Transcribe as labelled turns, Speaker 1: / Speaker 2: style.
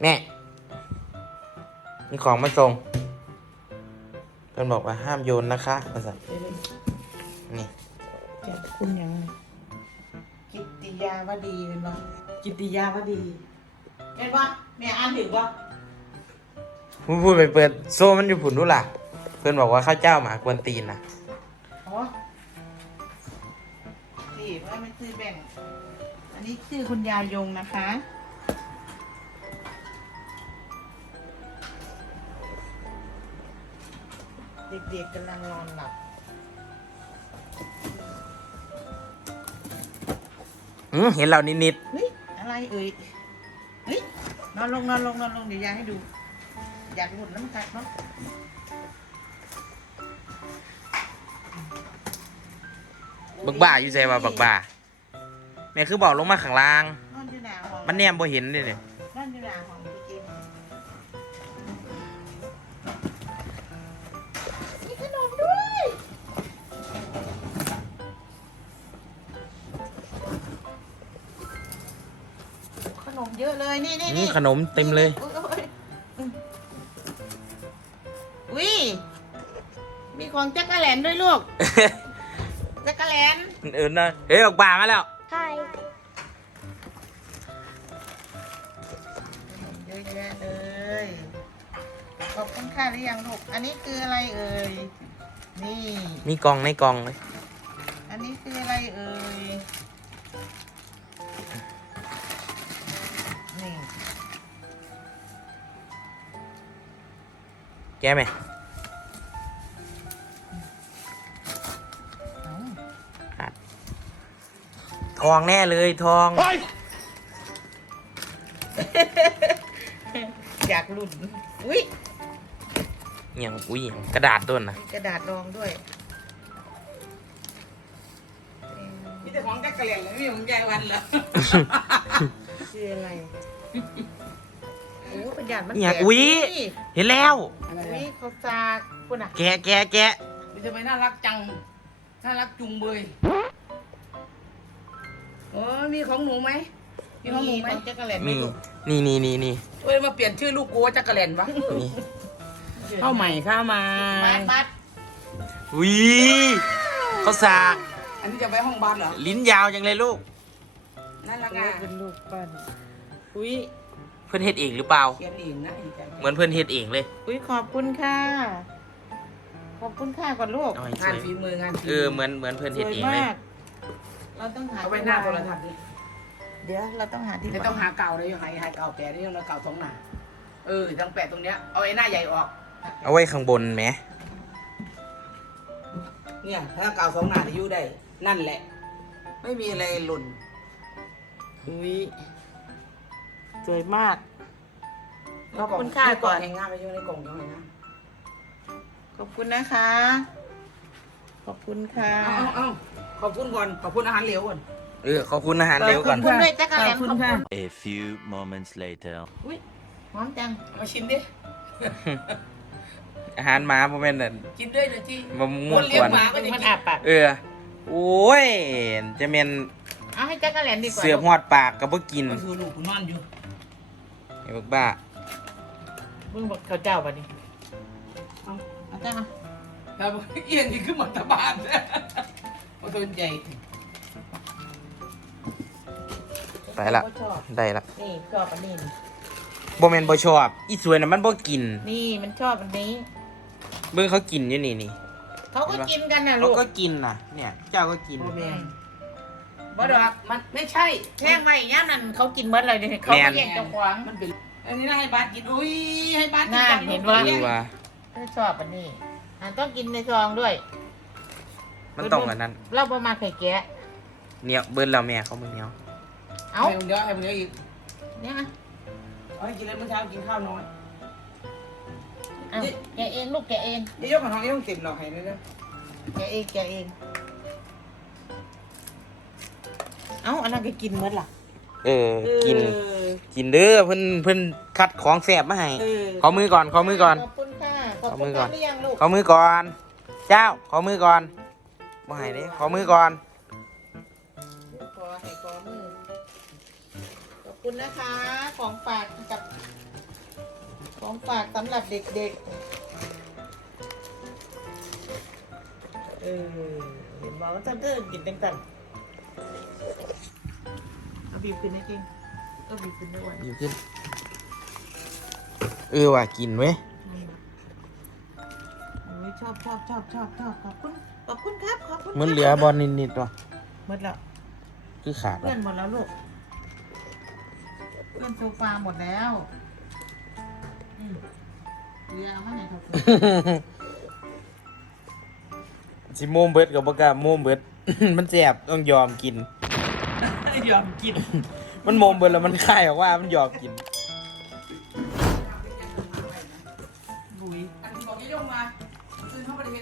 Speaker 1: แม่มีของมาส่งเพื่อนบอกว่าห้ามโยนนะคะมาสั่งนี่
Speaker 2: แกคุณยังกิตติยาวดีเป็นบ่กิตติยาวดีเห็นบ่แม่อ่านถึงบ่
Speaker 1: พูดไปเปิดโซ่มันอยู่ผุนดูล่ะ เพื่อนบอกว่าข้าวเจ้าหมากวนตีนนะ
Speaker 2: อ๋อนี่ว่ามันชื่อแบ่งอันนี้ชื่อคุณยายงนะคะเด็กๆกำลังนอนหลับ
Speaker 1: เห็นเรานิด
Speaker 2: เฮ้ยอะไรเอ่ยเฮ้ยนอนลงเดี๋ยวยายให้ดูอยากหลุดน้ำกัดเนาะ
Speaker 1: ๆบักบ้าอยู่ใจว่าบักบ้าแม่คือบอกลงมาข้างล่าง
Speaker 2: นอนอยู่หน้าห้อง
Speaker 1: มันแนมบ่เห็นเลยเนี่ย
Speaker 2: นอนอยู่หน้าห้องพี่เกมมีขนมด้วยขนมเยอะเลยนี่
Speaker 1: ขนมเต็มเลย
Speaker 2: อุ้ยมีของจักรแหลนด้วยลูก จักรแหลน
Speaker 1: นะเฮ้ยบักบ้ามาแล้ว
Speaker 3: ใช่
Speaker 2: เยอะแยะเลย ขอบคุณค่ะหรือยังลูก อันนี้คืออะไรเอ่ย นี่
Speaker 1: มีกล่องในกล่องเลย
Speaker 2: อันนี้คืออะไรเอ่ย นี่
Speaker 1: แกไหม
Speaker 2: เอ้า
Speaker 1: ทองแน่เลยทอง
Speaker 2: อยากรุ่น อุ้ย
Speaker 1: อย่างอุ้ยอย่างกระดาษต้นนะ
Speaker 2: มีกระดาษรองด้วย
Speaker 4: มีแต่ของแจ็คเกอร์แลนเลยไม่มีของยายวันเหรอ
Speaker 2: คืออะไร โอ้เป็นหยาดมัน
Speaker 1: อย่าง
Speaker 2: แตก
Speaker 1: อุ้ย
Speaker 2: นี่
Speaker 1: เห็นแล้ว
Speaker 2: อุ้ยเขาจากคุณอ่ะ
Speaker 1: แกะ
Speaker 4: มันจะไปน่ารักจัง น่ารักจุงเบยโอ้มีของหนูไหม มีของหนูไหม
Speaker 2: ของจักรแหลนไหม
Speaker 1: มี
Speaker 2: ลูก
Speaker 1: นี่
Speaker 4: เอ้ยมาเปลี่ยนชื่อลูกกูว่าแจ็คเกอร์แลนวะ
Speaker 1: นี่
Speaker 4: เข้าใหม่เข้ามา
Speaker 2: บัด
Speaker 1: อุ้ยเขาสาก
Speaker 4: อันนี้จะไปห้องบ้านเหรอ
Speaker 1: ลิ้นยาวจังเลยลูก
Speaker 4: น่ารัก
Speaker 2: เอ
Speaker 4: อ่ะ
Speaker 2: อเป็นลูกปั้นอุ้ย
Speaker 1: เพื่อนเฮ็ดเองหรือเปล่า
Speaker 4: เขียนเองนะ
Speaker 1: เหมือนเพื่อนเฮ็ดเองเลย
Speaker 2: อุ้ยขอบคุณค่ะ ขอบคุณค่ะก่อนลูก
Speaker 1: เอาให้ส
Speaker 4: งาน
Speaker 1: วย
Speaker 4: ฝีมืองานฝี
Speaker 1: เอ
Speaker 4: มื
Speaker 1: อเหมือนเพื่อน
Speaker 2: ส
Speaker 1: เฮ็ด
Speaker 2: วย
Speaker 1: เองเลย
Speaker 2: มาก เราต้องหา
Speaker 4: เอาไว้หน้าโทรทัศน์ดิ
Speaker 2: เดี๋ยวเราต้องหาที่
Speaker 4: ไม่ต้องหาเก่าเลยหาเก่าแก่นี่เราเก่าสองหน้าต้องแปะตรงเนี้ย เอาไอ้หน้าใหญ่ออก
Speaker 1: เอาไว้ข้างบนไหม
Speaker 4: เนี่ยถ้าเก่าสองหน้าจะอยู่ได้ นั่นแหละ ไม่มีอะไรหล่น
Speaker 2: อุ้ยสวยมาก ขอบคุณค่ะก่อน
Speaker 4: ในกล่องแห่งงานไปช่วยในกล่องยังไงนะ
Speaker 2: ขอบคุณนะคะ ขอบคุณค่ะ
Speaker 4: เอาขอบคุณก่อน ขอบคุณอาหารเหลวก่อน
Speaker 1: ขอบคุณอาหารเร็วก่อน
Speaker 2: ขอบคุณด้วยจักรแหลน
Speaker 4: ขอบคุณค่ะ
Speaker 5: A few moments later.
Speaker 2: อุ้ยหอมจัง
Speaker 4: มาชิมดิ
Speaker 1: อาหารหมาพ่อแม่นน่ะ
Speaker 4: กินด้วยเลยที่
Speaker 1: มะม่ว
Speaker 4: ค
Speaker 1: ง
Speaker 4: นเลี้
Speaker 1: ก
Speaker 4: ยง
Speaker 1: วน
Speaker 4: หมาก็จะ
Speaker 2: มัน
Speaker 4: กิน
Speaker 2: อาปาก
Speaker 1: โอ้ยจะเป็น
Speaker 2: เอาให้จักรแหลนดีกว่า
Speaker 1: เสือบหอดปากกับบ่กิน
Speaker 4: มันคือลูกกูนอนอยู่
Speaker 1: ไอ้บักบ้า
Speaker 2: มึงบอกเขาเจ้าป่ะนี่เอาจ้า
Speaker 4: แต่เอียนนี่คือหมัตบานมาโดนใจ
Speaker 1: ไปละ
Speaker 2: ชอบ
Speaker 1: ได้ละ
Speaker 2: นี่ชอบอันนี้
Speaker 1: บ่แม่นบ่ชอบอีสวยน่ะมันบ่กิน
Speaker 2: นี่มันชอบอันนี้
Speaker 1: เบิ่งเขากินอยู่นี่
Speaker 2: เขาก็กินกันนะ
Speaker 1: เขา
Speaker 2: ลูก
Speaker 1: ก็กินน่ะ เนี่ย เจ้าก็กิน
Speaker 4: พ่อแม่
Speaker 2: บ่ดอก
Speaker 4: มันไม่ใช่
Speaker 2: แย่งไว้ย่ามนั่นเขากินเมื่อไรเนี่ยเขาก็แย่งเจ้าของ
Speaker 4: มันเป็น อันนี้น่าให้บาสกิน อุ้ย ให้บาสกิ
Speaker 2: น่า
Speaker 4: ก่อ
Speaker 2: เห็นว่า
Speaker 1: คือว่า
Speaker 2: เขาชอบอันนี้อันต้องกินในซองด้วย
Speaker 1: มันต้องอันนั้น
Speaker 2: เราประมาณไข่แกะ
Speaker 1: เนี่ยเบิ่นแล้วแม่เขาบ่เหนียว
Speaker 2: เอา
Speaker 4: ให้มึงเดี๋ยวให้มึงเดี๋ยวอีก
Speaker 2: เนี่ย
Speaker 4: เอาให้กินเลยเมื่อเช้ากินข้าวน้อย
Speaker 2: เอาแกะเองลูกแกะเอง
Speaker 4: นี่ยกของท้องนี่ต้องเต็มหรอกให้ด้วยนะ
Speaker 2: แกะเองแกะเองเอาอันนั้นก็กินเมื่อล่ะ
Speaker 1: กินเด้อเพิ่นคัดของแซ่บมาให้ขอมือก่อน
Speaker 2: ขอบคุณค่ะขอบคุณ
Speaker 1: ก่
Speaker 2: ค่ะ
Speaker 1: อน
Speaker 2: หรือยังลูก
Speaker 1: ขอมือก่อน เจ้า ขอมือก่อนบ่ให้เด้ขอมือก่อน
Speaker 2: ขอให้ขอมือขอบคุณนะคะ ของฝากกับฝากสำหรับเด็กๆเห็นบอกว่าจะเดินกินตั้งแต่เอาบีบขึ้นได้จริงก็บีบขึ้นได้วัน
Speaker 1: อยู่ขึ้นว่ะกินเว้ย
Speaker 2: ชอบขอบคุณครับขอบคุณ
Speaker 1: มันเหลือบอลนิดๆว่ะ
Speaker 2: หมดแล้ว
Speaker 1: คือขาด
Speaker 2: เพื่อ
Speaker 1: ว่ะ
Speaker 2: นหมดแล้วลูกเพื่อนโซฟาหมดแล้วเหลือเอามาไหนครับ
Speaker 1: สิโมมเบิดกับปากกาโมมเบิด มันแสบต้องยอมกิน
Speaker 2: ยอมกิน
Speaker 1: มันโมมเบิดแล้วมันคายออกว่ามันยอมกิน
Speaker 2: บุย
Speaker 4: อันที่บอกยี่ยงมาซื้อเข้าประเทศ